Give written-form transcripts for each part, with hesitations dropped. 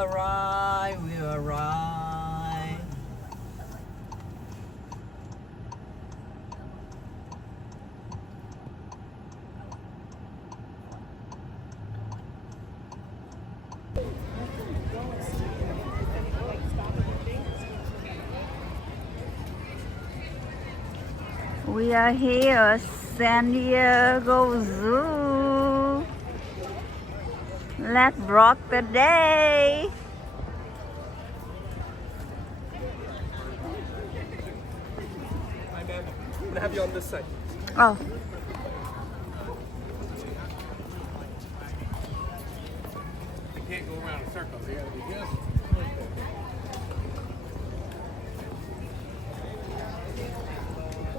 arrived, we arrived. We are here at San Diego Zoo. Let's rock the day. I'm gonna have you on this side. Oh. You can't go around in circles. You gotta be this.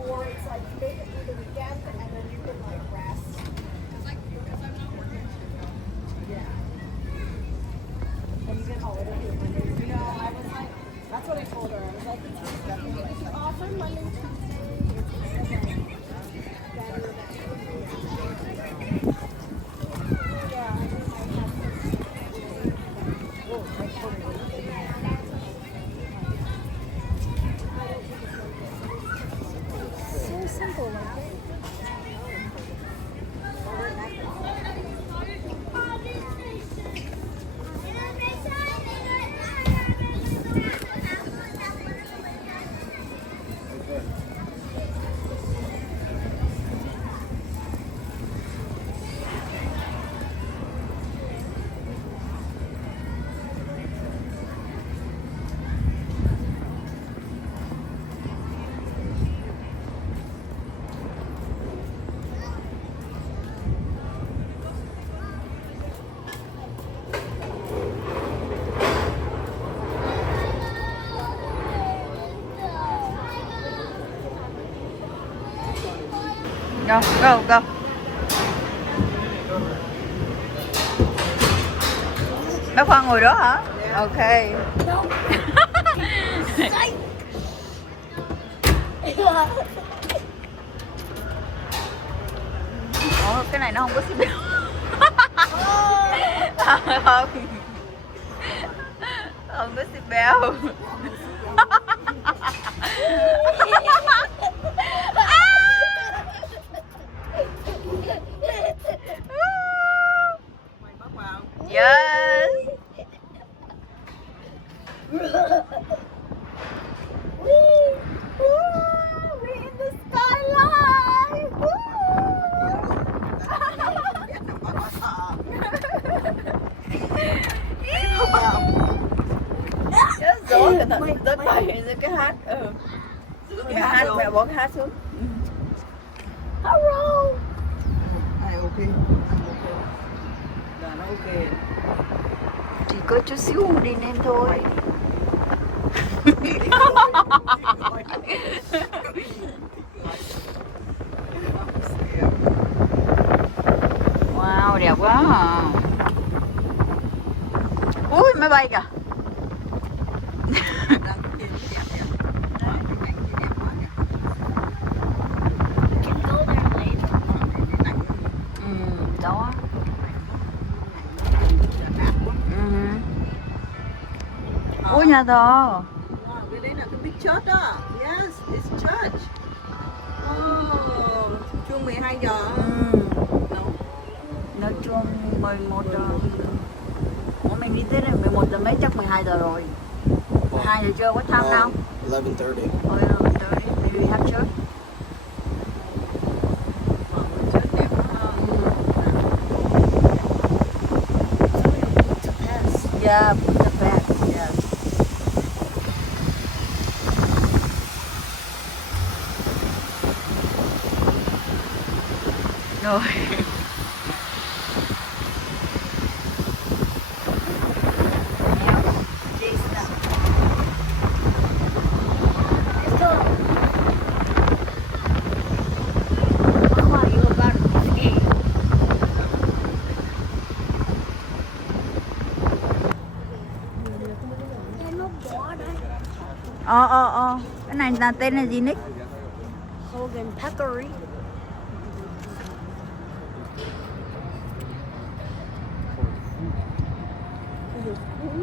Or it's like basically the weekend and then you can like rest. Because I'm not working. Yeah. And you get holiday here Mondays. You know, I was like, that's what I told her. I was like, if you're off on Monday, Tuesday, it's kind of like better than yeah, I mean, I have so simple, like Go, go, go. Bác Khoa ngồi đó hả? Ok. Ủa, cái này nó không có xích bèo. Không. Không có xích bèo. Yes. We're in the skyline. Chết rồi, cẩn thận tới bày dưới cái hát. Cái hát, mẹ bỏ cái hát xuống. Hello. Này ok. Là nó ok. Chỉ có chút xíu đi nên thôi. Wow, đẹp quá à. Ui, máy bay kìa. Đó. Ôi nhà thờ. Wow, cái đấy là cái big church đó. Yes, it's church. Oh, chuông 12 giờ. Nó chuông 11 giờ. Ủa mình đi tới đây 11 giờ mấy, chắc 12 giờ rồi. 12 giờ chưa, what time now? 11:30. Oh, 11:30. Maybe we have church. Church đẹp quá. Yeah, put the back, yes. Rồi. Cái này là tên là gì Nick? Hogan Peppery. Oh,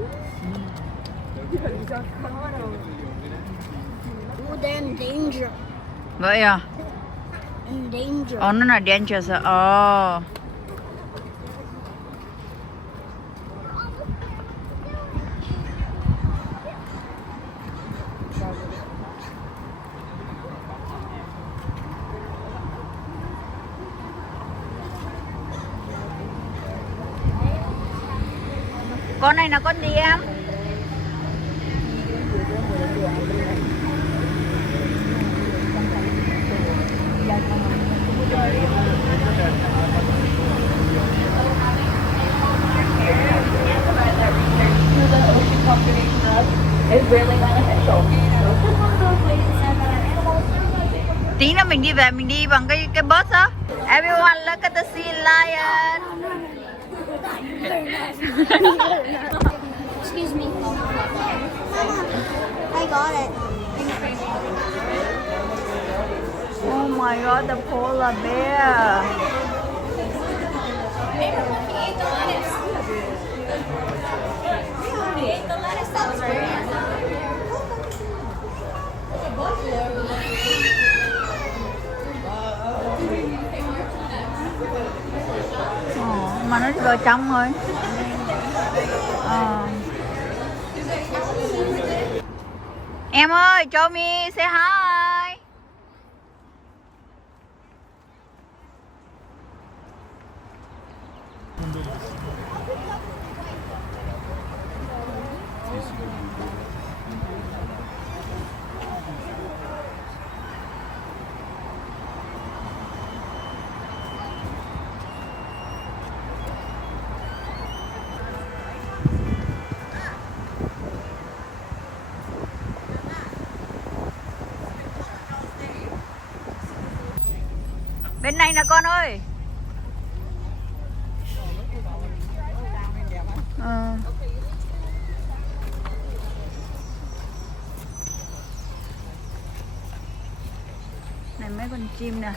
they're in danger. Vậy à? In danger. Nó là dangerous à? Con này là con gì em? Tí nữa mình đi về, mình đi bằng cái bus á. Everyone look at the sea lion. Excuse me. I got it. Oh my god, the polar bear. He ate the lettuce. He ate the lettuce that was right here. Mà nó vào trong rồi. Em ơi, show me, say hi. Bên này nè con ơi. Này mấy con chim nè.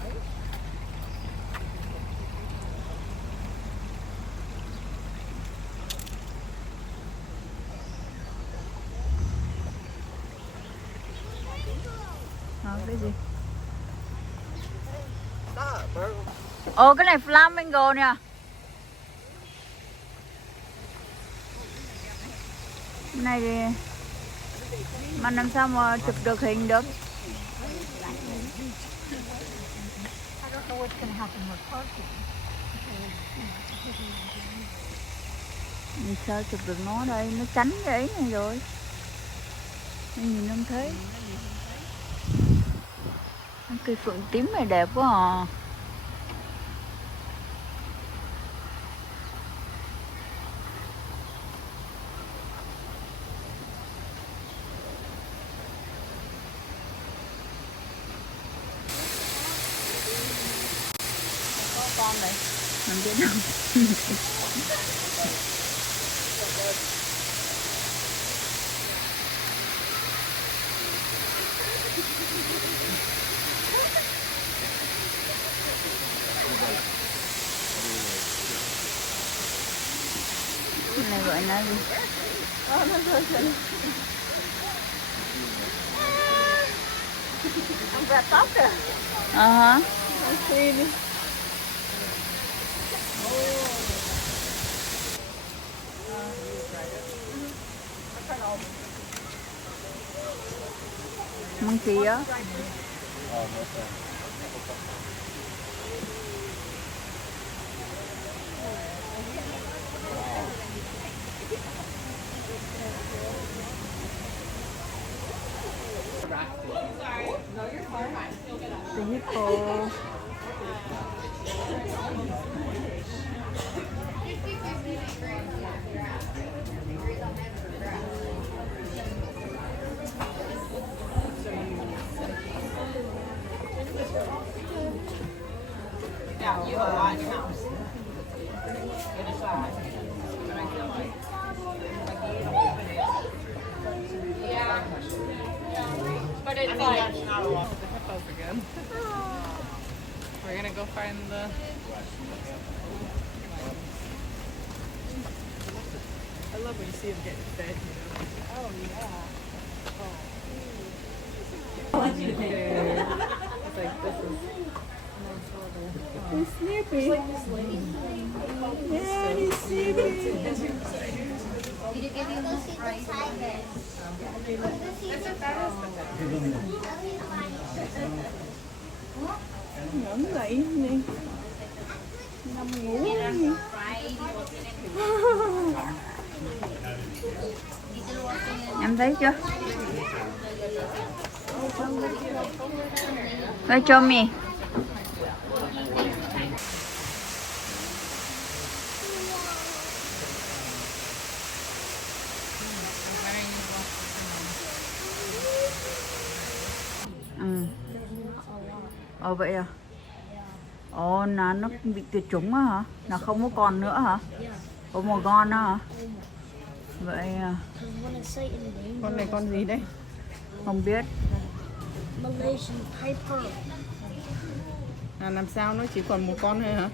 Cái gì? Ồ, cái này flamingo nè. Cái này thì mà làm sao mà chụp được hình được? Mình sao chụp được nó đây? Nó tránh cái ấy này rồi. Mình nhìn không thấy. Cây phượng tím này đẹp quá à. Có con này. Không biết đâu. Cái này gọi là gì? Ông vẹt tóc kìa. Hả? Monkey á. The hippo. Yeah, you have a lot in your house. Yeah. But it's like that's not a lot. The hippos again. We're gonna go find the. I love when you see them getting fed, you know. Oh yeah. It's like, this is... He's sleepy. Like this lady. Yeah, he's sleepy. Ngẩn dậy nè. Nằm ngủ nè. Em thấy chưa? Rồi cho mì. Vậy à? Ồ, là nó bị tuyệt chủng á hả? Là không có còn nữa hả? Có một con đó hả? Vậy à? Con này con gì đấy? Không biết. Malaysian piper. À, làm sao nó chỉ còn một con thôi hả?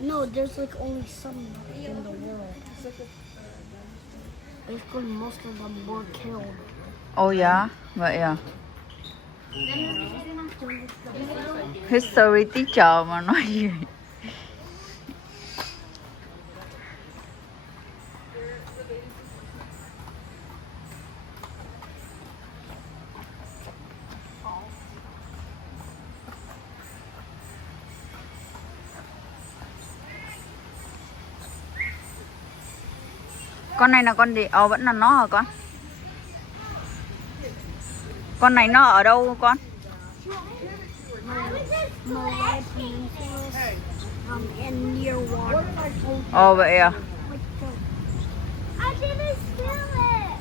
No, there's like only some in the world. Basically, most of them were killed. Ồ dạ, vậy à? History teacher mà nói gì? Con này là con gì? Vẫn là nó hả con? Con này nó ở đâu con? Malay Peninsula, and near water. Ồ vậy à? I didn't steal it.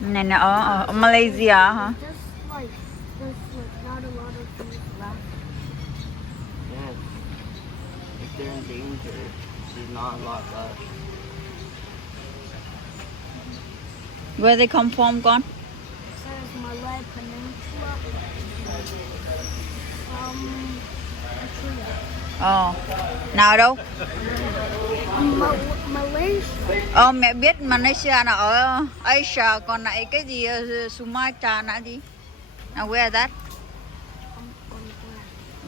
Này là ở Malaysia hả? Just like there's like not a lot of things left. Yeah. If they're in danger, there's not a lot left. Where they come from con? It says Malay Peninsula. Nào ở đâu? Malaysia. Mẹ biết Malaysia là ở Asia, còn lại cái gì Sumatra là gì? Where is that?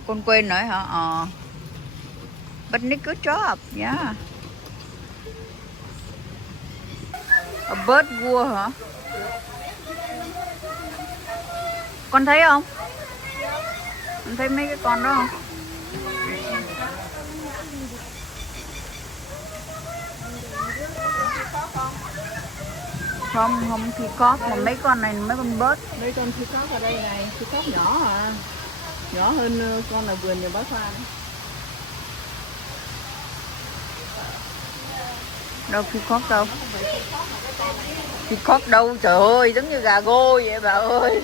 Con quên rồi hả? But good job, yeah. A bird vua hả? Con thấy không? Con thấy mấy cái con đó không? Không peacock mà mấy con này mấy con bird. Mấy con peacock ở đây này, peacock nhỏ à. Nhỏ hơn con ở vườn nhà bác Khoa đấy. Đâu peacock đâu? Peacock đâu, trời ơi, giống như gà gô vậy bà ơi.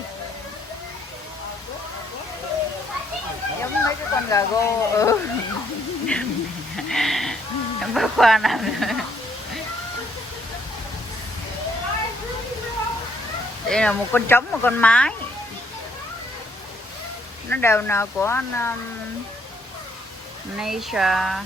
Giống mấy cái con gà gô. Bác Khoa làm. Đây là một con trống, một con mái. Nó đều là của nature.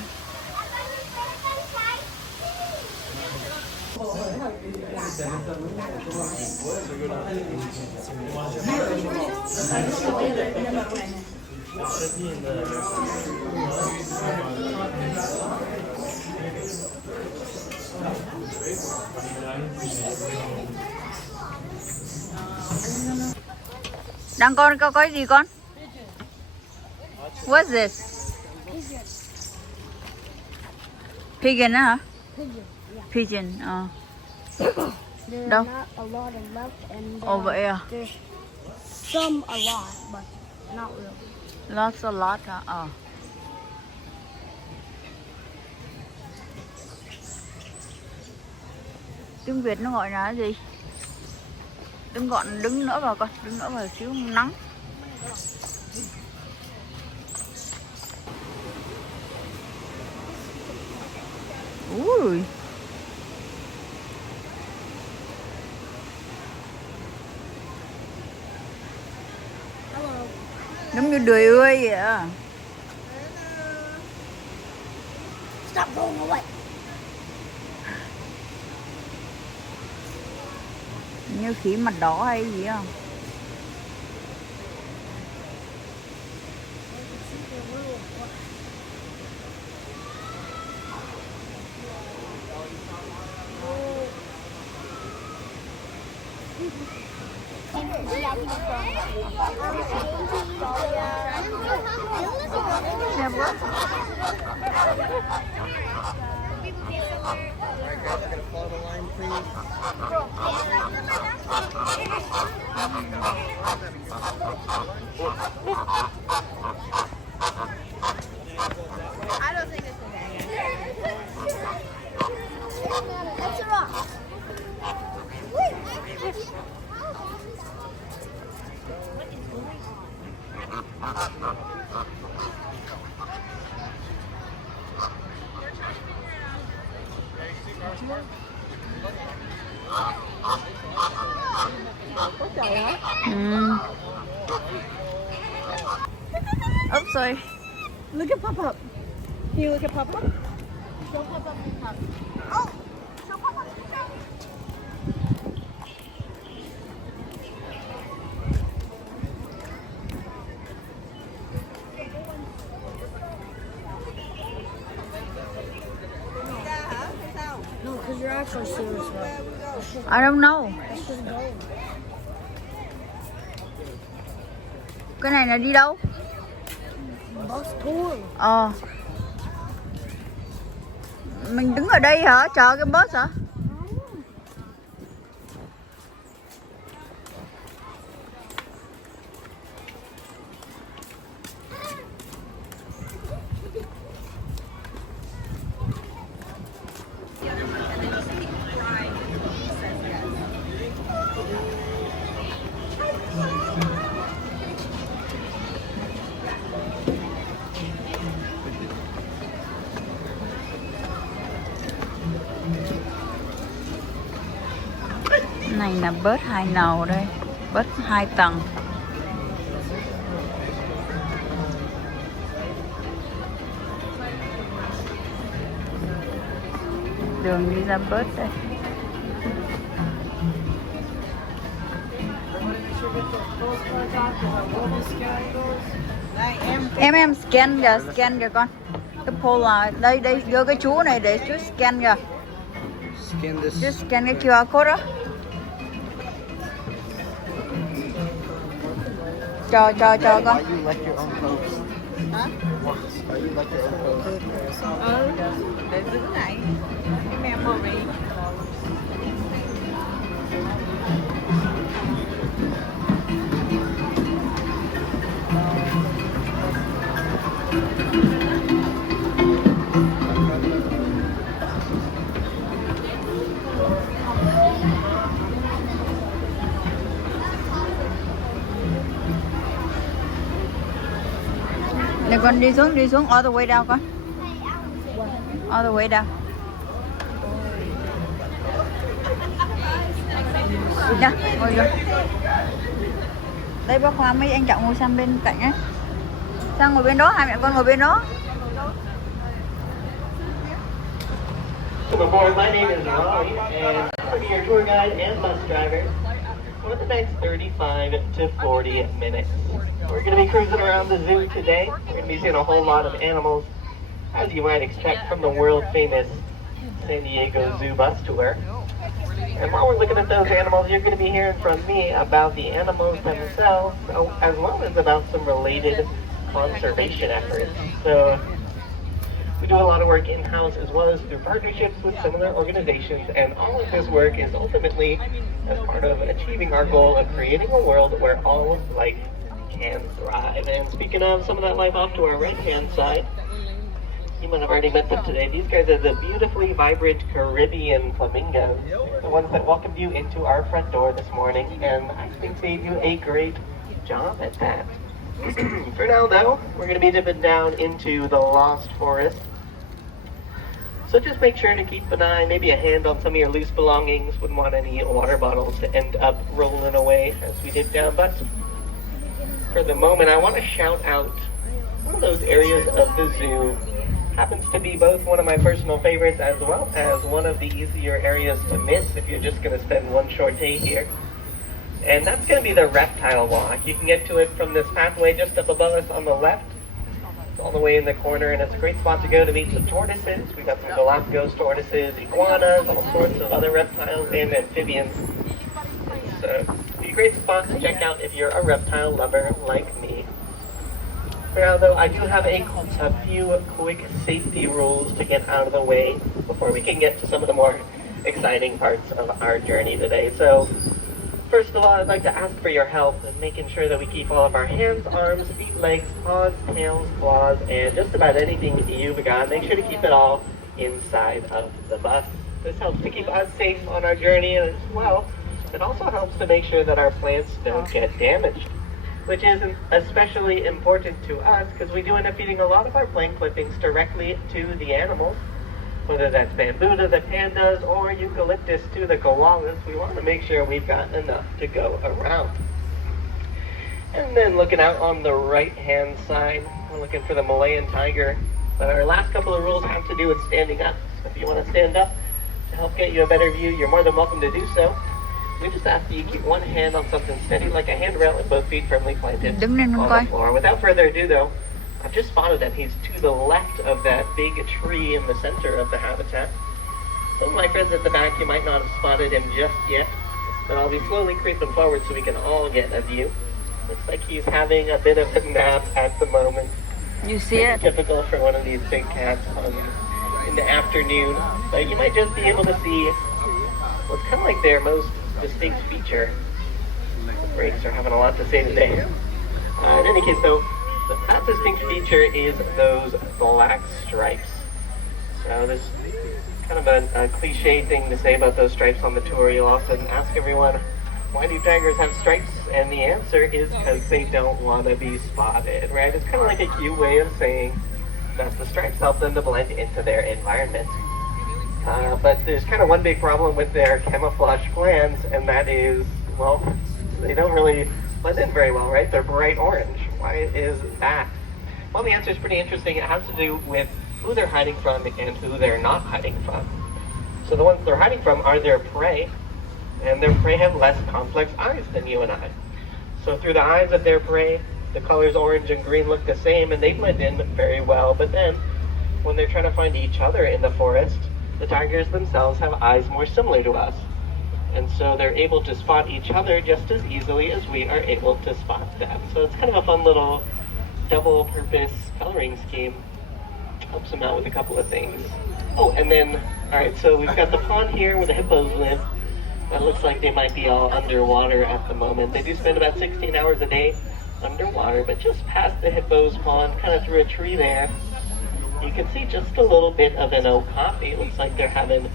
Đang con có cái gì con? What's this? Pigeon hả? Pigeon. There's Đâu? not a lot of left, and Ồ vậy à? there's some a lot, but not really. Lots a lot hả? Tiếng Việt nó gọi là cái gì? Đứng nữa vào con, đứng nữa vào xíu nắng. Ui. Hello. Giống như đười ươi vậy à. Stop going away. Như khỉ mặt đỏ hay gì không? Alright guys, we're gonna follow the line, please. I don't think it's a bag. That's a rock. Có trời hả? Oops, sorry. Look at pop up. You look at pop up. Show Papa TikTok. Oh! Show Papa TikTok. No, because you're actually serious, right? I don't know. Cái này là đi đâu? Bus tour. Mình đứng ở đây hả? Chờ cái bus hả? Này là bus 2 nầu đây, bus 2 tầng. Đường đi ra bus đây. Em scan kìa con. Cái pole là đây đưa cái chú này để chú scan kìa. Scan this. Chú scan cái QR code đó. Cho con. Why you like your own post? Hả? Why you like your own post? Để giữ lại cái memory. Để con đi xuống all the way down con. All the way down. Nha, ngồi vô. Đây bác Hoa mấy anh Trọng ngồi sang bên cạnh ấy. Sang ngồi bên đó, hai mẹ con ngồi bên đó. Welcome aboard. My name is Rory, and I'll be your tour guide and bus driver for the next 35 to 40 minutes. We're going to be cruising around the zoo today. We're going to be seeing a whole lot of animals, as you might expect from the world-famous San Diego Zoo bus tour. And while we're looking at those animals, you're going to be hearing from me about the animals themselves, as well as about some related conservation efforts. So we do a lot of work in-house as well as through partnerships with similar organizations, and all of this work is ultimately as part of achieving our goal of creating a world where all life can thrive. And speaking of some of that life, off to our right-hand side, you might have already met them today. These guys are the beautifully vibrant Caribbean flamingos, the ones that welcomed you into our front door this morning, and I think they do a great job at that. For now, though, we're going to be dipping down into the Lost Forest. So just make sure to keep an eye, maybe a hand on some of your loose belongings. Wouldn't want any water bottles to end up rolling away as we dip down. But for the moment, I want to shout out one of those areas of the zoo. Happens to be both one of my personal favorites as well as one of the easier areas to miss if you're just going to spend one short day here. And that's going to be the reptile walk. You can get to it from this pathway just up above us on the left. It's all the way in the corner, and it's a great spot to go to meet some tortoises. We've got some Galapagos tortoises, iguanas, all sorts of other reptiles and amphibians. So it'd be a great spot to check out if you're a reptile lover like me. For now, though, I do have a few quick safety rules to get out of the way before we can get to some of the more exciting parts of our journey today. So, first of all, I'd like to ask for your help in making sure that we keep all of our hands, arms, feet, legs, paws, tails, claws, and just about anything you've got. Make sure to keep it all inside of the bus. This helps to keep us safe on our journey, and as well, it also helps to make sure that our plants don't get damaged, which is especially important to us because we do end up feeding a lot of our plant clippings directly to the animals, whether that's bamboo to the pandas or eucalyptus to the koalas. We want to make sure we've got enough to go around. And then looking out on the right-hand side, we're looking for the Malayan tiger. But our last couple of rules have to do with standing up. So if you want to stand up to help get you a better view, you're more than welcome to do so. We just ask that you keep one hand on something steady like a handrail and both feet firmly planted on the floor. Without further ado though, I've just spotted him. He's to the left of that big tree in the center of the habitat. Some of my friends at the back, you might not have spotted him just yet, but I'll be slowly creeping forward so we can all get a view. Looks like he's having a bit of a nap at the moment. You see it? Typical for one of these big cats in the afternoon, but you might just be able to see what's kind of like their most distinct feature. The brakes are having a lot to say today. In any case though, that distinct feature is those black stripes. So there's kind of a cliche thing to say about those stripes on the tour. You'll often ask everyone, why do tigers have stripes? And the answer is because they don't want to be spotted, right? It's kind of like a cute way of saying that the stripes help them to blend into their environment. But there's kind of one big problem with their camouflage plans, and that is, well, they don't really blend in very well, right? They're bright orange. Why is that? Well, the answer is pretty interesting. It has to do with who they're hiding from and who they're not hiding from. So the ones they're hiding from are their prey, and their prey have less complex eyes than you and I. So through the eyes of their prey, the colors orange and green look the same, and they blend in very well. But then, when they're trying to find each other in the forest, the tigers themselves have eyes more similar to us. And so they're able to spot each other just as easily as we are able to spot them. So it's kind of a fun little double purpose coloring scheme. Helps them out with a couple of things. Oh, and then, alright, so we've got the pond here where the hippos live. It looks like they might be all underwater at the moment. They do spend about 16 hours a day underwater, but just past the hippos pond, kind of through a tree there, you can see just a little bit of an okapi. It looks like they're having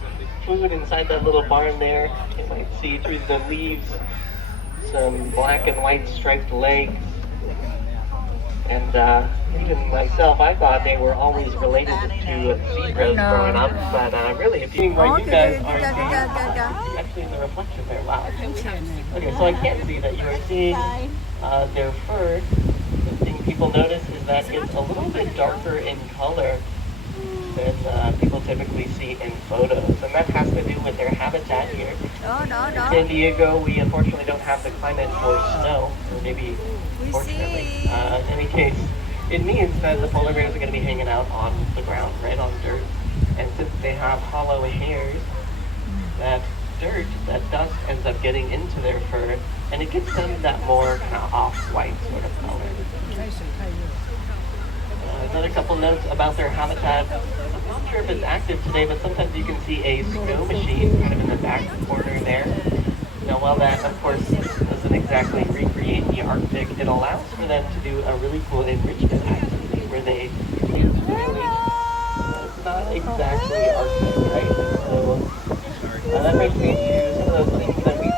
food inside that little barn there. You might see through the leaves some black and white striped legs. And even myself, I thought they were always related to zebras growing up. But really, if you what you guys are seeing, actually in the reflection there, wow. Okay, so I can see that you are seeing their fur. The thing people notice is that it's a little bit darker in color than people typically see in photos, and that has to do with their habitat here. In San Diego, we unfortunately don't have the climate for snow, or maybe fortunately. In any case, it means that the polar bears are going to be hanging out on the ground, right on dirt, and since they have hollow hairs, that dirt, that dust ends up getting into their fur, and it gives them that more kind of off-white sort of color. Another couple notes about their habitat. I'm not sure if it's active today, but sometimes you can see a snow machine kind of in the back corner there. Now, while that, of course, doesn't exactly recreate the Arctic, it allows for them to do a really cool enrichment activity where they it's not exactly Arctic, right? So that brings me to some of those things that we do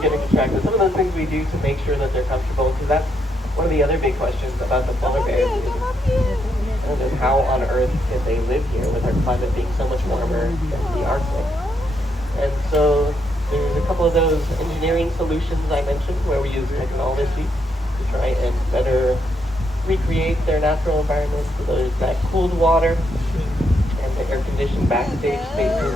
getting distracted. Some of those things we do to make sure that they're comfortable, because that's one of the other big questions about the polar bears is how on earth can they live here with our climate being so much warmer than the Arctic. And so there's a couple of those engineering solutions I mentioned where we use technology to try and better recreate their natural environment. So there's that cooled water, and the air-conditioned backstage spaces.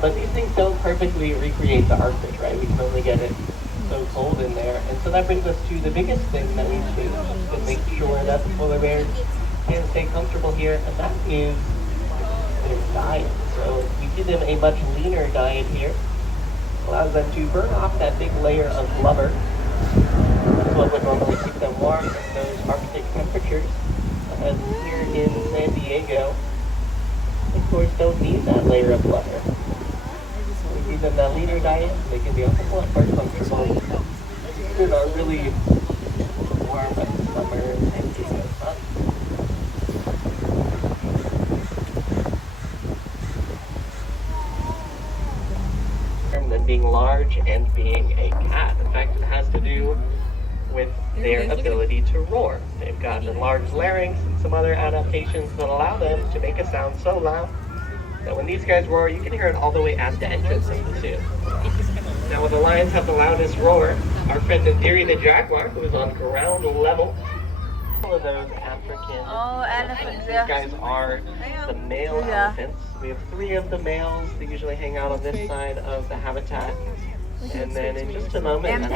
But these things don't perfectly recreate the Arctic, right? We can only get it so cold in there. And so that brings us to the biggest thing that we've changed to make sure that the polar bears can stay comfortable here, and that is their diet. So we give them a much leaner diet here. Allows them to burn off that big layer of blubber. That's what would normally keep them warm in those Arctic temperatures. And here in San Diego, of course, don't need that layer of blubber. We feed them that leaner diet, they can be a whole lot more comfortable. Even our really warm summer San Diego sun. Than being large and being a cat. In fact, it has to do with their ability to roar. They've got a large larynx and some other adaptations that allow them to make a sound so loud that when these guys roar, you can hear it all the way at the entrance of the zoo. Now, when the lions have the loudest roar, our friend Indiri the jaguar, who is on ground level, all of those African elephants. These guys are the male elephants. We have 3 of the males. They usually hang out on this side of the habitat. And then in just a moment,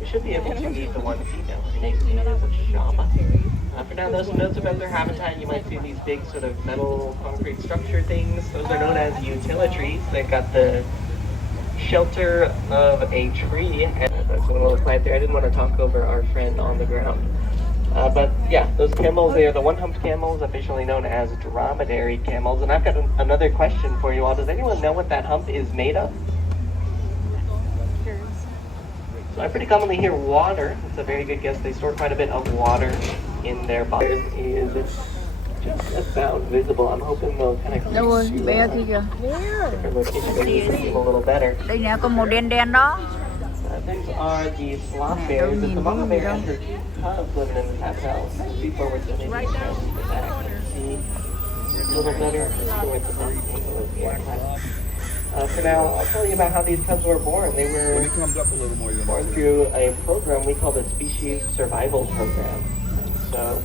we should be able to meet the one female. Her name is Shama. For now, those notes about their habitat, you might see these big sort of metal concrete structure things. Those are known as utilitries. They've got the shelter of a tree. And that's a little quiet there. I didn't want to talk over our friend on the ground. But yeah, those camels, they are the one-humped camels, officially known as dromedary camels. And I've got another question for you all. Does anyone know what that hump is made of? So I pretty commonly hear water. It's a very good guess. They store quite a bit of water in their bodies. Is just about visible. I'm hoping they'll kind of Đâu rồi, bé kia kìa. a little better. Đây nè, có màu đen đen đó. These are the sloth bears. It's the mama bear and her 2 cubs living in the cat house. Before we're sitting right down the back, see a little better. For now, I'll tell you about how these cubs were born. They were born through a program we call the Species Survival Program. So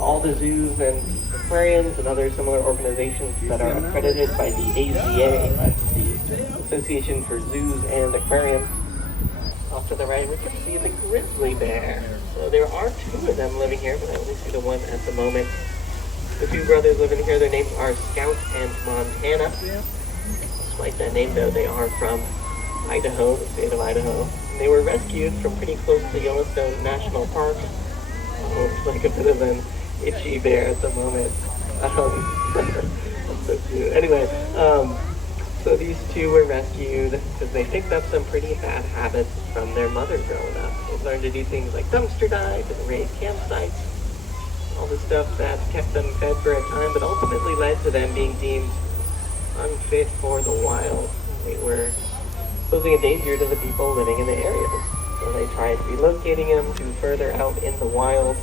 all the zoos and aquariums and other similar organizations that are accredited by the AZA, that's the Association for Zoos and Aquariums. Off to the right, we can see the grizzly bear. So there are 2 of them living here, but I only see the one at the moment. The 2 brothers living here, their names are Scout and Montana. Despite that name, though, they are from Idaho, the state of Idaho. And they were rescued from pretty close to Yellowstone National Park. Looks like a bit of an itchy bear at the moment. That's so cute. Anyway, so these 2 were rescued because they picked up some pretty bad habits from their mother growing up. They learned to do things like dumpster dive and raid campsites, all the stuff that kept them fed for a time, but ultimately led to them being deemed unfit for the wild. They were posing a danger to the people living in the areas. So they tried relocating them to further out in the wild